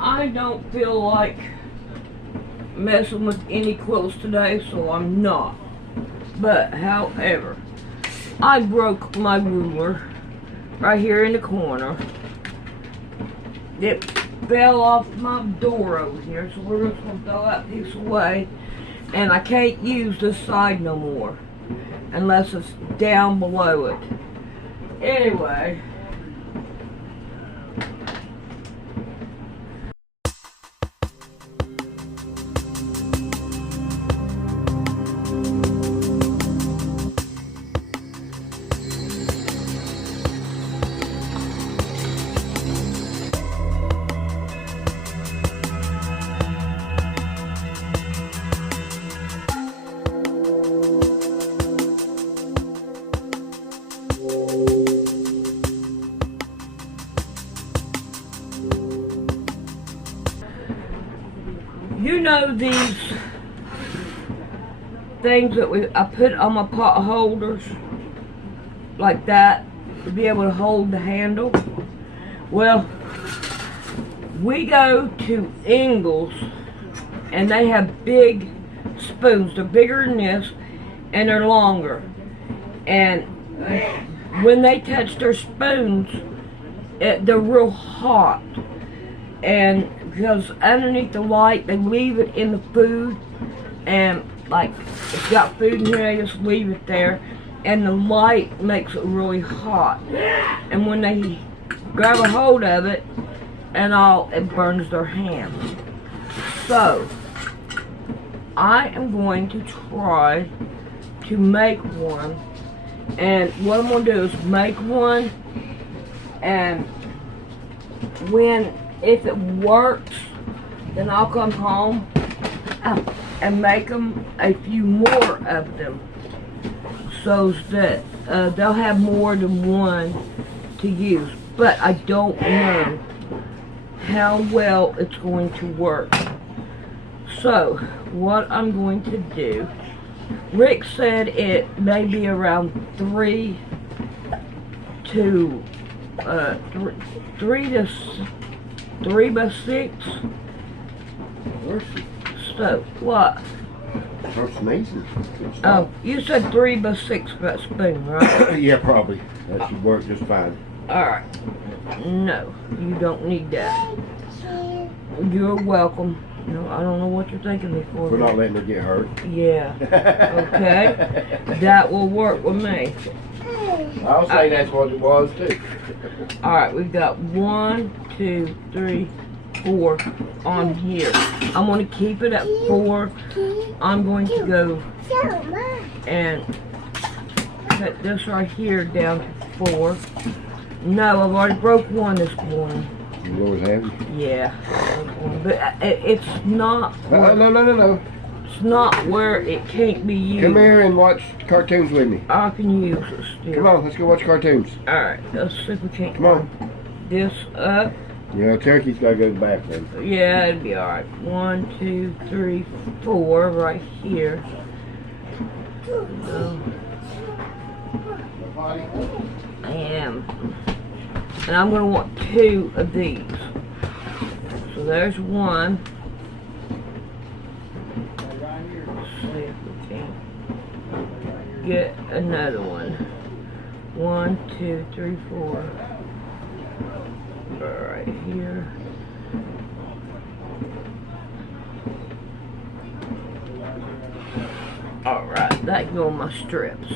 I don't feel like messing with any quilts today, so I'm not. But, however, I broke my ruler right here in the corner. It fell off my door over here, so we're just going to throw that piece away. And I can't use this side no more unless it's down below it. Anyway. You know these things that I put on my pot holders like that to be able to hold the handle? Well, we go to Ingles and they have big spoons. They're bigger than this and they're longer. And when they touch their spoons, they're real hot. And because underneath the light, they leave it in the food, and like if you got food in here, they just leave it there, and the light makes it really hot. And when they grab a hold of it, it burns their hands. So I am going to try to make one, and what I'm going to do is make one, and if it works, then I'll come home and make them a few more of them so that they'll have more than one to use. But I don't know how well it's going to work. So what I'm going to do, Rick said it may be around 3 by 6. So what? That's amazing. Oh, you said 3 by 6 for that spoon, right? Yeah, probably. That should work just fine. Alright. No, you don't need that. You're welcome. No, I don't know what you're thanking me for. We're not letting her get hurt. Yeah. Okay. That will work with me. I'll say that's what it was too. Alright, we've got 1, 2, 3, 4 on here. I'm going to keep it at 4. I'm going to go and cut this right here down to 4. No, I've already broke one this morning. You always have? Yeah. But it's not. No. It's not where it can't be used. Come here and watch cartoons with me. I can use it still. Come on, let's go watch cartoons. Alright, let's see if we can't. Come on. This up. Yeah, Turkey's got to go to the bathroom. Yeah, it'd be alright. 1, 2, 3, 4 right here. I am. And I'm going to want 2 of these. So there's 1. Let's see if we can get another one. 1, 2, 3, 4. Right here. Alright, that go on my strips.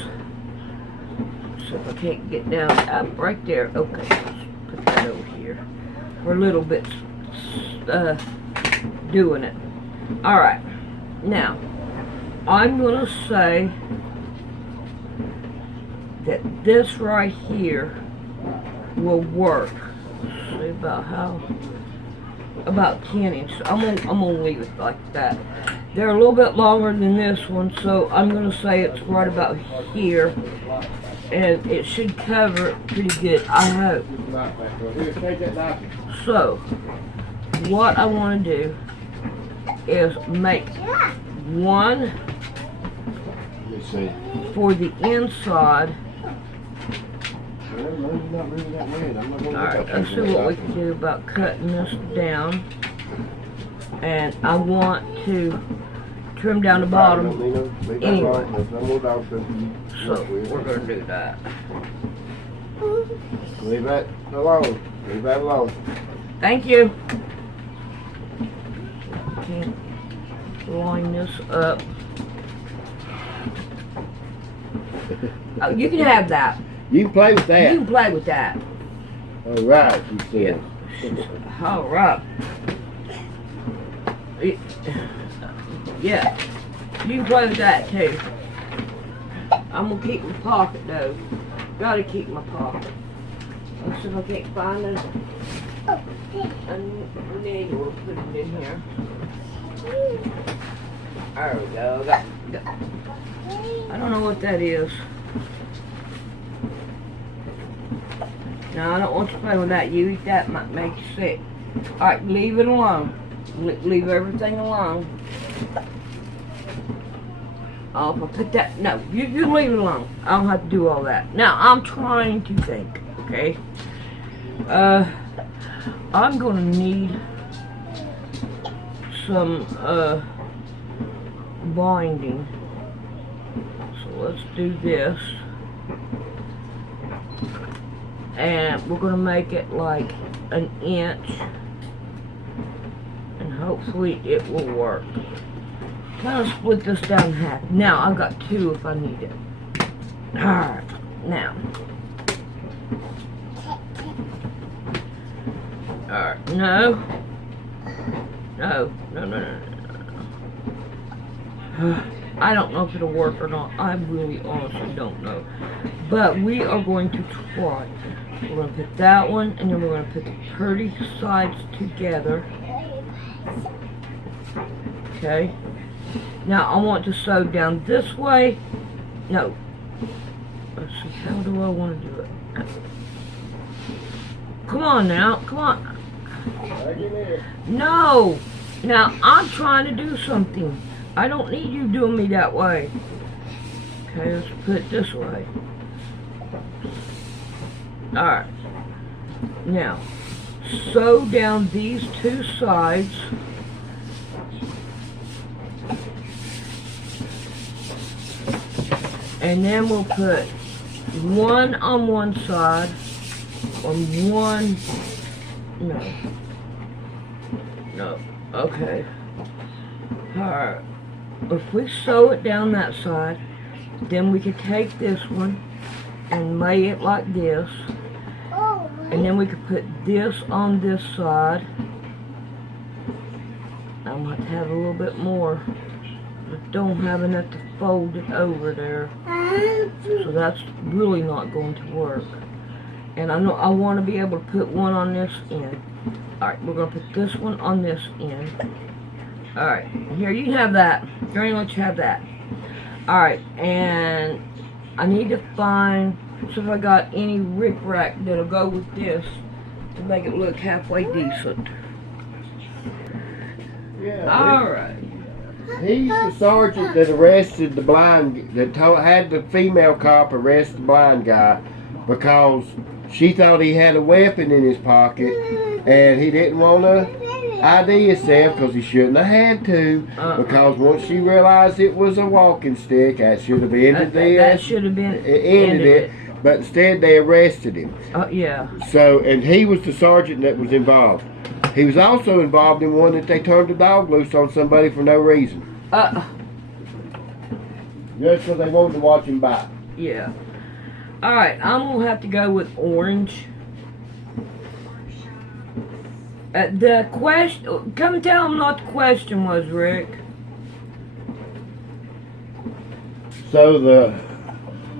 So if I can't get down up right there, okay, let's put that over here. We're a little bit doing it. Alright, now I'm gonna say that this right here will work. See about 10 inches. I'm gonna leave it like that. They're a little bit longer than this one, so I'm gonna say it's right about here, and it should cover it pretty good, I hope. So what I want to do is make one for the inside. Alright, let's see what we can do about cutting this down. And I want to trim down the bottom. Anyway. So we're going to do that. Leave that alone. Leave that alone. Thank you. Can't line this up. Oh, you can have that. You can play with that. You can play with that. All right, you said. All right. Yeah, you can play with that too. I'm gonna keep my pocket though. Gotta keep my pocket. Let's see if I can't find it. And then we'll put it in here. There we go. Got. I don't know what that is. No, I don't want you to play with that. You eat that, might make you sick. Alright, leave it alone. Leave everything alone. Oh, if I put that, no, you leave it alone. I don't have to do all that. Now, I'm trying to think, okay? I'm gonna need some, binding. So let's do this. And we're gonna make it like an inch. And hopefully it will work. Kind of split this down in half. Now, I've got two if I need it. Alright, now. Alright, no. No. I don't know if it'll work or not. I really honestly don't know. But we are going to try. We're going to put that one, and then we're going to put the pretty sides together. Okay. Now, I want to sew down this way. No. Let's see, how do I want to do it? Come on now, come on. No. Now, I'm trying to do something. I don't need you doing me that way. Okay, let's put it this way. Alright. Now, sew down these two sides. And then we'll put one on one side, on one, no, okay. Alright, if we sew it down that side, then we could take this one and lay it like this, and then we could put this on this side. I might have a little bit more. I don't have enough to fold it over there, so that's really not going to work. And I know I want to be able to put one on this end. Alright, we're going to put this one on this end. Alright, here, you can have that. Granny, let you have that. Alright, and I need to find, see if I got any rickrack that'll go with this to make it look halfway decent. Yeah. Alright. He's the sergeant that arrested the blind, that had the female cop arrest the blind guy because she thought he had a weapon in his pocket and he didn't want to ID himself because he shouldn't have had to, because once she realized it was a walking stick, that should have ended that should have been ended it. But instead they arrested him. Yeah. So, and he was the sergeant that was involved. He was also involved in one that they turned the dog loose on somebody for no reason. Just because they wanted to watch him bite. Yeah. Alright, I'm going to have to go with orange. The question, come and tell him what the question was, Rick. So the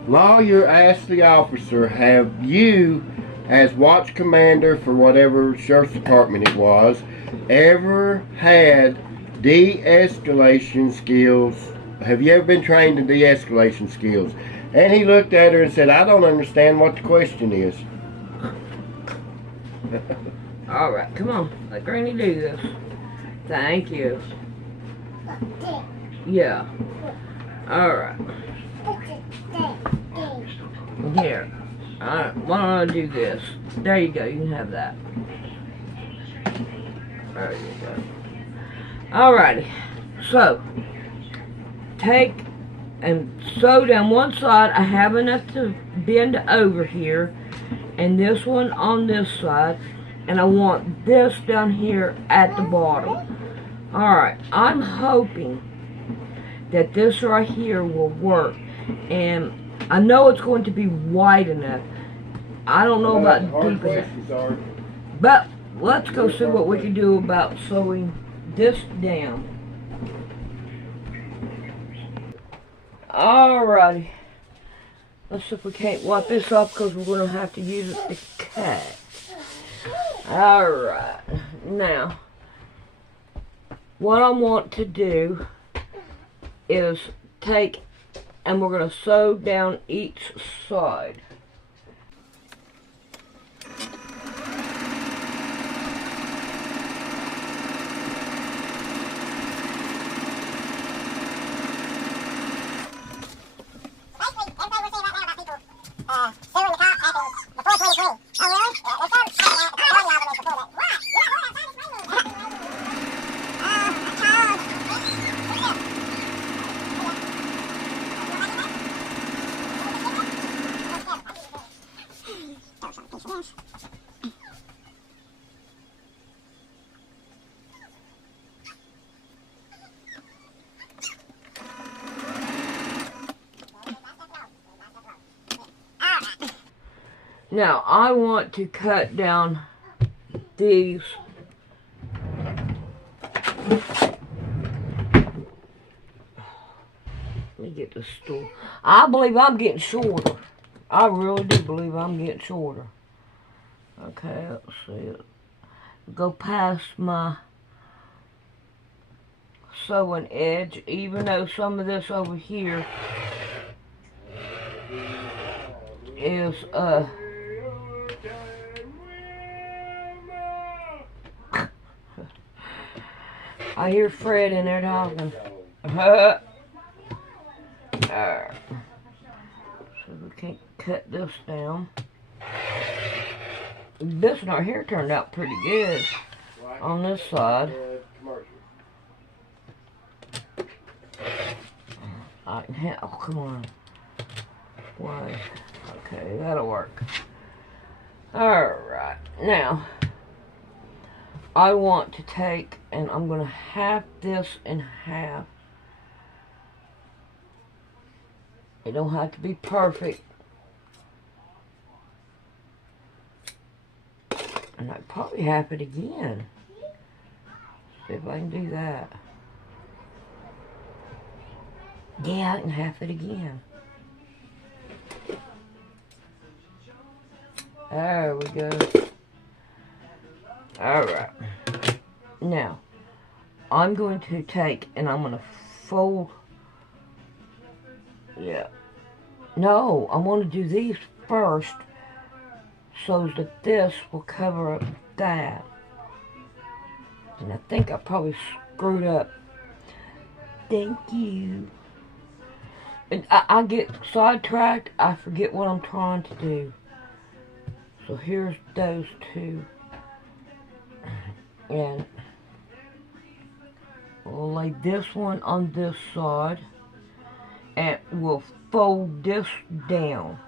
lawyer asked the officer, have you, as watch commander for whatever sheriff's department it was, ever had de-escalation skills? Have you ever been trained in de-escalation skills? And he looked at her and said, I don't understand what the question is. Alright, come on. Let Granny do this. Thank you. Yeah. Alright. Here. Alright, why don't I do this? There you go, you can have that. There you go. Alrighty. So, take and sew down one side. I have enough to bend over here. And this one on this side. And I want this down here at the bottom. Alright. I'm hoping that this right here will work. And I know it's going to be wide enough. I don't know about deep enough. But let's go see what we can do about sewing this down. Alrighty. Let's see if we can't wipe this off because we're going to have to use it to cut. Alright. Now, what I want to do is take and we're going to sew down each side. Now, I want to cut down these. Let me get the stool. I believe I'm getting shorter. I really do believe I'm getting shorter. Okay, let's see. Go past my sewing edge, even though some of this over here is I hear Fred in there talking. Alright. So we can't cut this down. This one right here turned out pretty good on this side. I can have, oh, come on. Why? Okay, that'll work. Alright, now I want to take and I'm going to half this in half. It don't have to be perfect. And I'd probably half it again. See if I can do that. Yeah, I can half it again. There we go. Alright. Now, I'm going to take and I'm going to fold. Yeah. No, I want to do these first so that this will cover up that. And I think I probably screwed up. Thank you. And I get sidetracked. I forget what I'm trying to do. So here's those two. And we'll lay this one on this side. And we'll fold this down.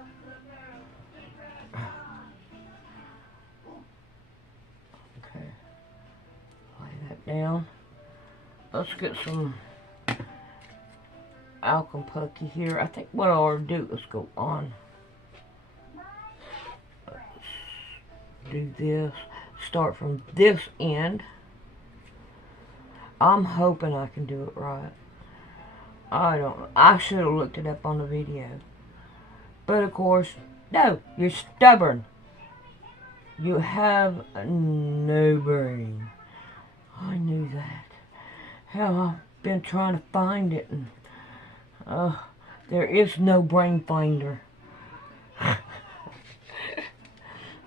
Okay. Lay that down. Let's get some alcompucky here. I think what I ought to do is go on. Let's do this. Start from this end. I'm hoping I can do it right. I don't know. I should have looked it up on the video. But of course, no, you're stubborn. You have no brain. I knew that. Hell, I've been trying to find it, and there is no brain finder.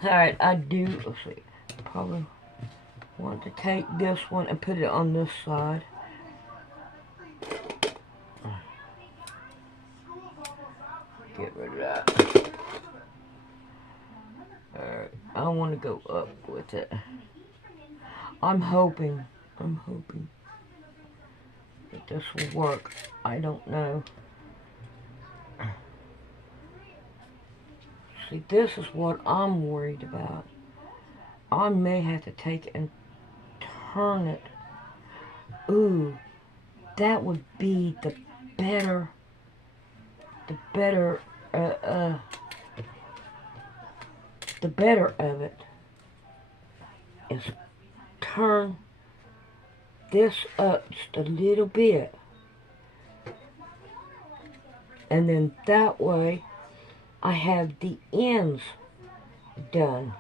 Alright, I do, let's see, probably want to take this one and put it on this side. Get rid of that. Alright, I want to go up with it. I'm hoping that this will work. I don't know. See, this is what I'm worried about. I may have to take and turn it. Ooh, that would be the better, the better of it is turn this up just a little bit. And then that way I have the ends done.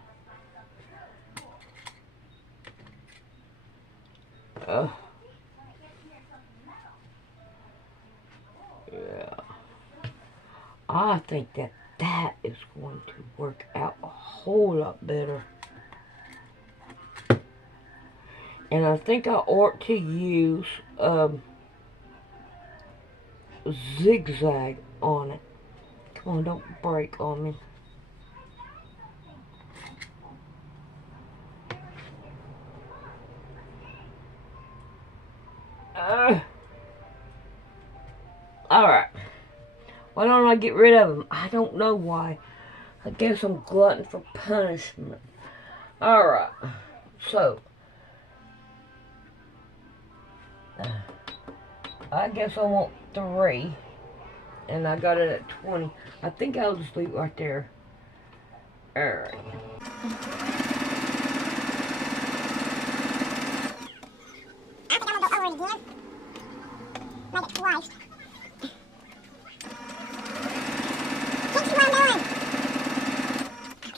Yeah. I think that is going to work out a whole lot better. And I think I ought to use zigzag on it. Come on, don't break on me. Alright. Why don't I get rid of them? I don't know why. I guess I'm glutton for punishment. Alright. So. I guess I want 3. And I got it at 20. I think I'll just leave it right there. Alright. I think I'm gonna go over it again. Make it twice. Can't see what I'm doing.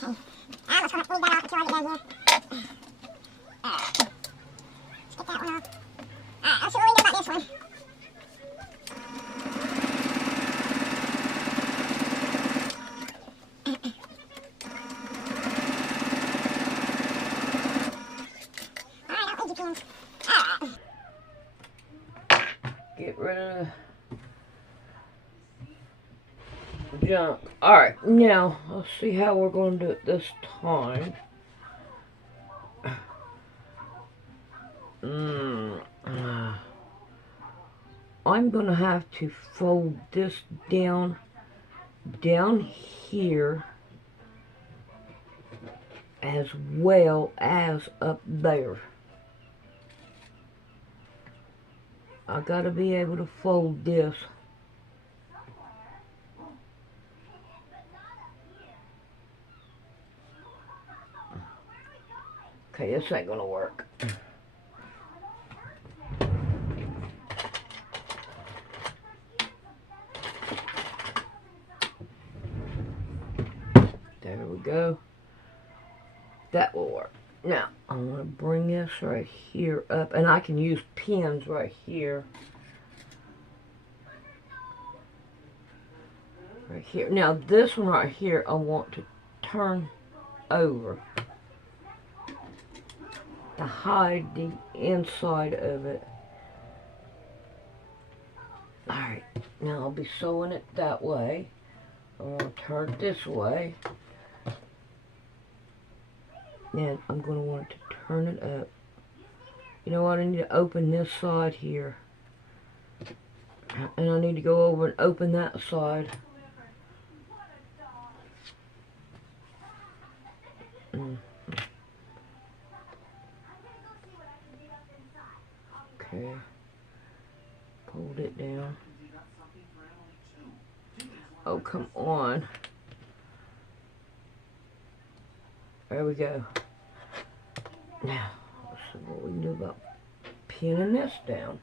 Okay. I'm just gonna leave that off until I get down here. Let's get that one off. Alright, let's see what we do about this one. Get rid of the junk. Alright, now let's see how we're going to do it this time. I'm going to have to fold this down here as well as up there. I gotta be able to fold this. Okay, this ain't gonna work. There we go. That will work. Now, I'm going to bring this right here up, and I can use pins right here. Right here. Now, this one right here, I want to turn over to hide the inside of it. Alright, now I'll be sewing it that way. I'm going to turn it this way. And I'm going to want to turn it up. You know what? I need to open this side here. And I need to go over and open that side. Okay. Hold it down. Oh, come on. There we go. Now, let's see what we can do about pinning this down.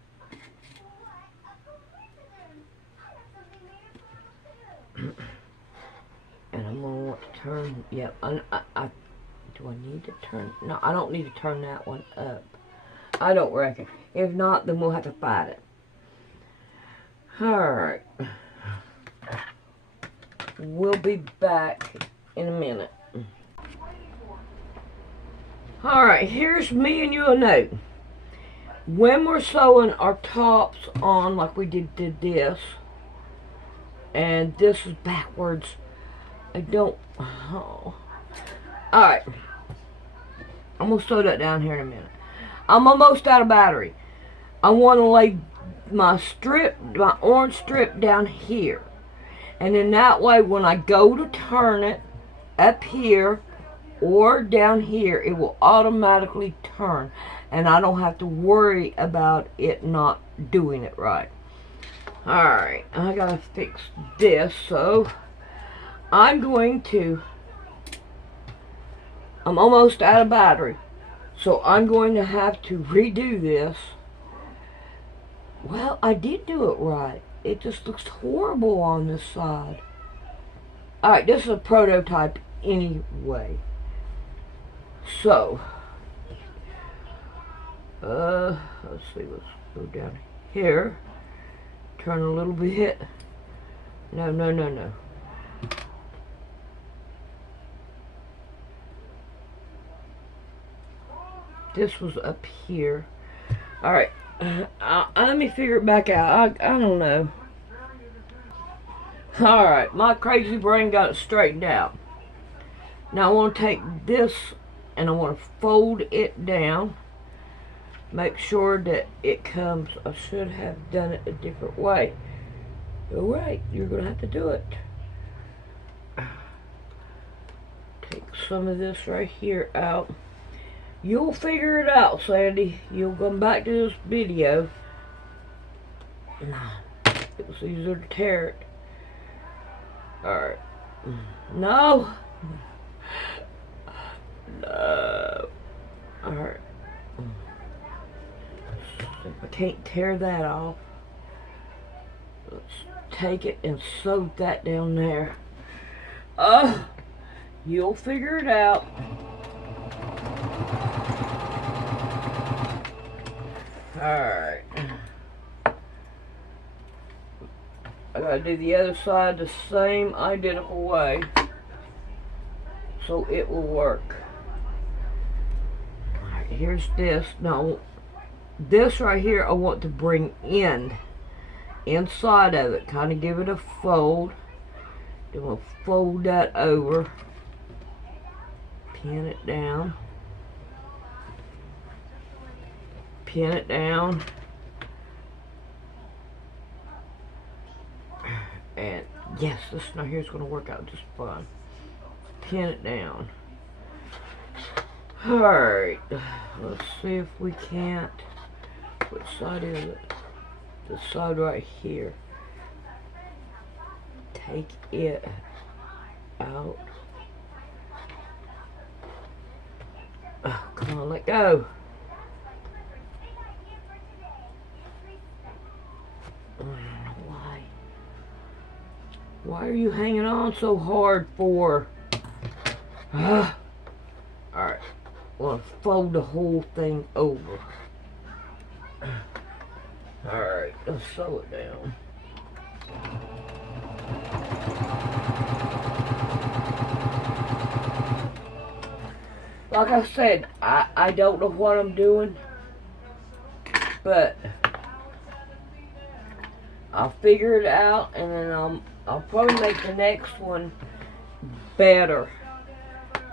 And I'm going to want to turn, yep, do I need to turn, no, I don't need to turn that one up. I don't reckon. If not, then we'll have to fight it. Alright. We'll be back in a minute. Alright, here's me and you a note. When we're sewing our tops on, like we did this, and this is backwards, I don't, oh. Alright, I'm going to sew that down here in a minute. I'm almost out of battery. I want to lay my orange strip down here. And then that way when I go to turn it up here or down here, it will automatically turn. And I don't have to worry about it not doing it right. Alright, I gotta fix this, so I'm almost out of battery. So I'm going to have to redo this. Well, I did do it right. It just looks horrible on this side. Alright, this is a prototype anyway. So, let's see, let's go down here. Turn a little bit. No. This was up here. Alright, let me figure it back out. I don't know. Alright, my crazy brain got it straightened out. Now I want to take this and I want to fold it down. Make sure that it comes. I should have done it a different way. Alright, you're going to have to do it. Take some of this right here out. You'll figure it out, Sandy. You'll come back to this video. It was easier to tear it. Alright. No. No. Alright. I can't tear that off. Let's take it and sew that down there. You'll figure it out. Alright. I gotta do the other side the same identical way so it will work. Alright, here's this. Now, this right here I want to bring inside of it. Kind of give it a fold. Then we'll fold that over. Pin it down. Pin it down. And yes, this now here's going to work out just fine. Pin it down. Alright, let's see if we can't. Which side is it? The side right here. Take it out. Oh, come on, let go. Why are you hanging on so hard for? Alright, we'll fold the whole thing over. Alright, let's sew it down. Like I said, I don't know what I'm doing, but I'll figure it out, and then I'll probably make the next one better.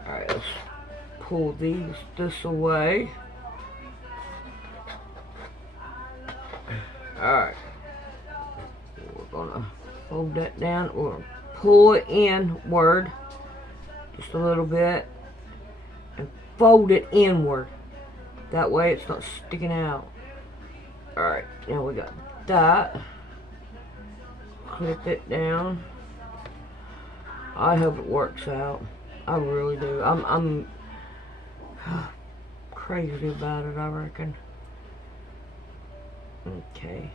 Alright, let's pull this away. Alright. We're gonna fold that down. We're gonna pull it inward just a little bit and fold it inward. That way it's not sticking out. Alright, now we got that. Clip it down. I hope it works out. I really do. I'm crazy about it, I reckon. Okay.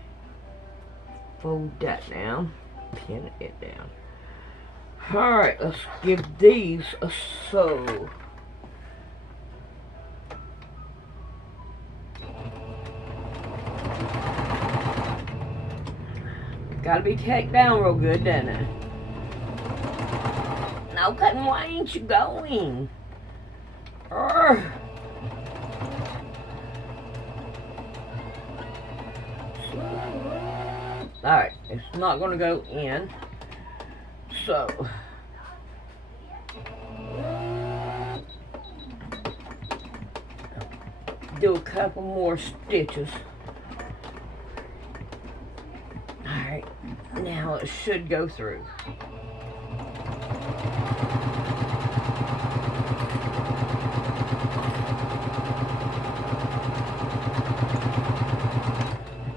Fold that down. Pin it down. Alright, let's give these a sew. Gotta be tacked down real good, doesn't it? No, Cotton, why ain't you going? Alright, it's not gonna go in. So do a couple more stitches. Alright, now it should go through.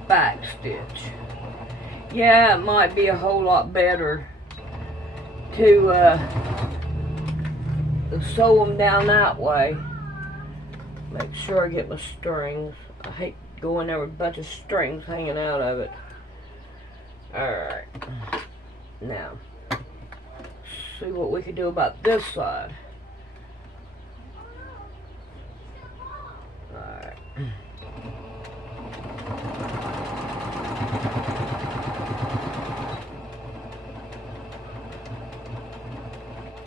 Back stitch. Yeah, it might be a whole lot better to sew them down that way. Make sure I get my strings. I hate going there with a bunch of strings hanging out of it. Alright. Now, see what we can do about this side. Alright.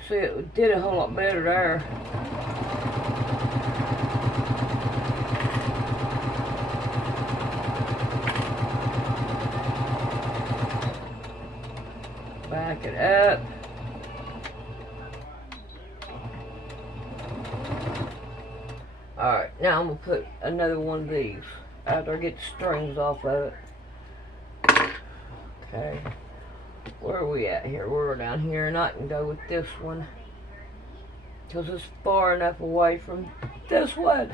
See, it did a whole lot better there. Back it up. Alright, now I'm going to put another one of these after I get the strings off of it. Okay. Where are we at here? We're down here, and I can go with this one because it's far enough away from this one.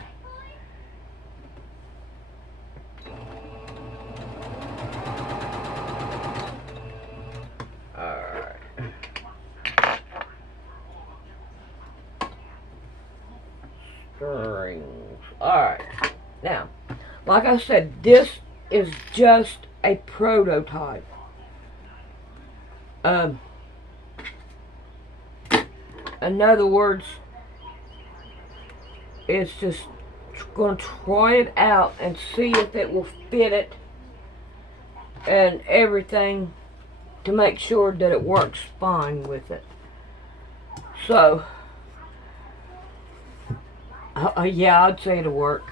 Alright. Strings. Alright. Now, like I said, this is just a prototype. In other words, it's just going to try it out and see if it will fit it and everything to make sure that it works fine with it. So, yeah, I'd say it'll work.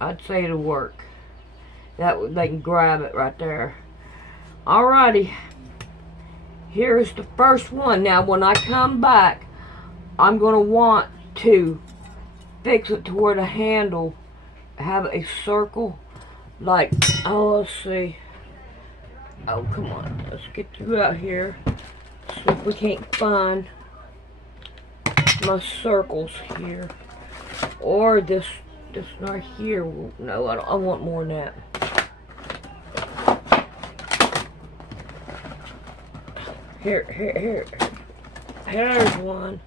I'd say it'll work. They can grab it right there. Alrighty. Here's the first one. Now, when I come back, I'm going to want to fix it to where the handle have a circle. Like, oh, let's see. Oh, come on. Let's get you out here. See if we can't find my circles here. Or this right here. No, I want more than that. Here. Here's one.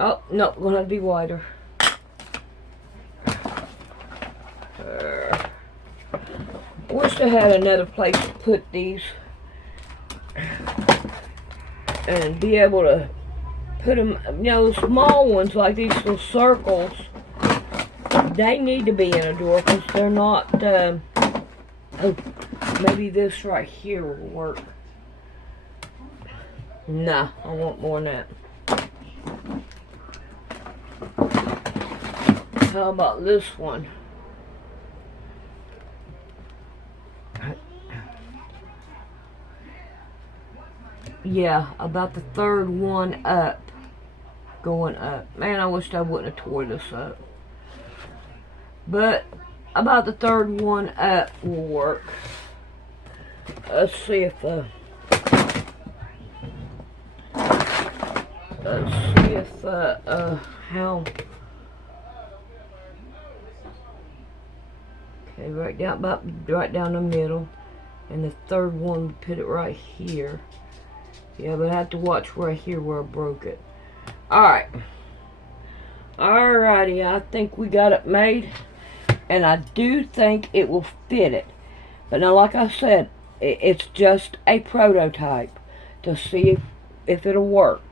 Oh, no, gonna be wider. Wish I had another place to put these and be able to put them, you know, the small ones like these little circles, they need to be in a drawer because they're not, oh, maybe this right here will work. Nah, I want more than that. How about this one? Yeah, about the third one up. Going up. Man, I wish I wouldn't have tore this up. But about the third one up will work. Let's see if how. Okay, right down the middle, and the third one, put it right here. Yeah, but I have to watch right here where I broke it. Alright. Alrighty, I think we got it made, and I do think it will fit it. But now, like I said, it's just a prototype to see if it'll work.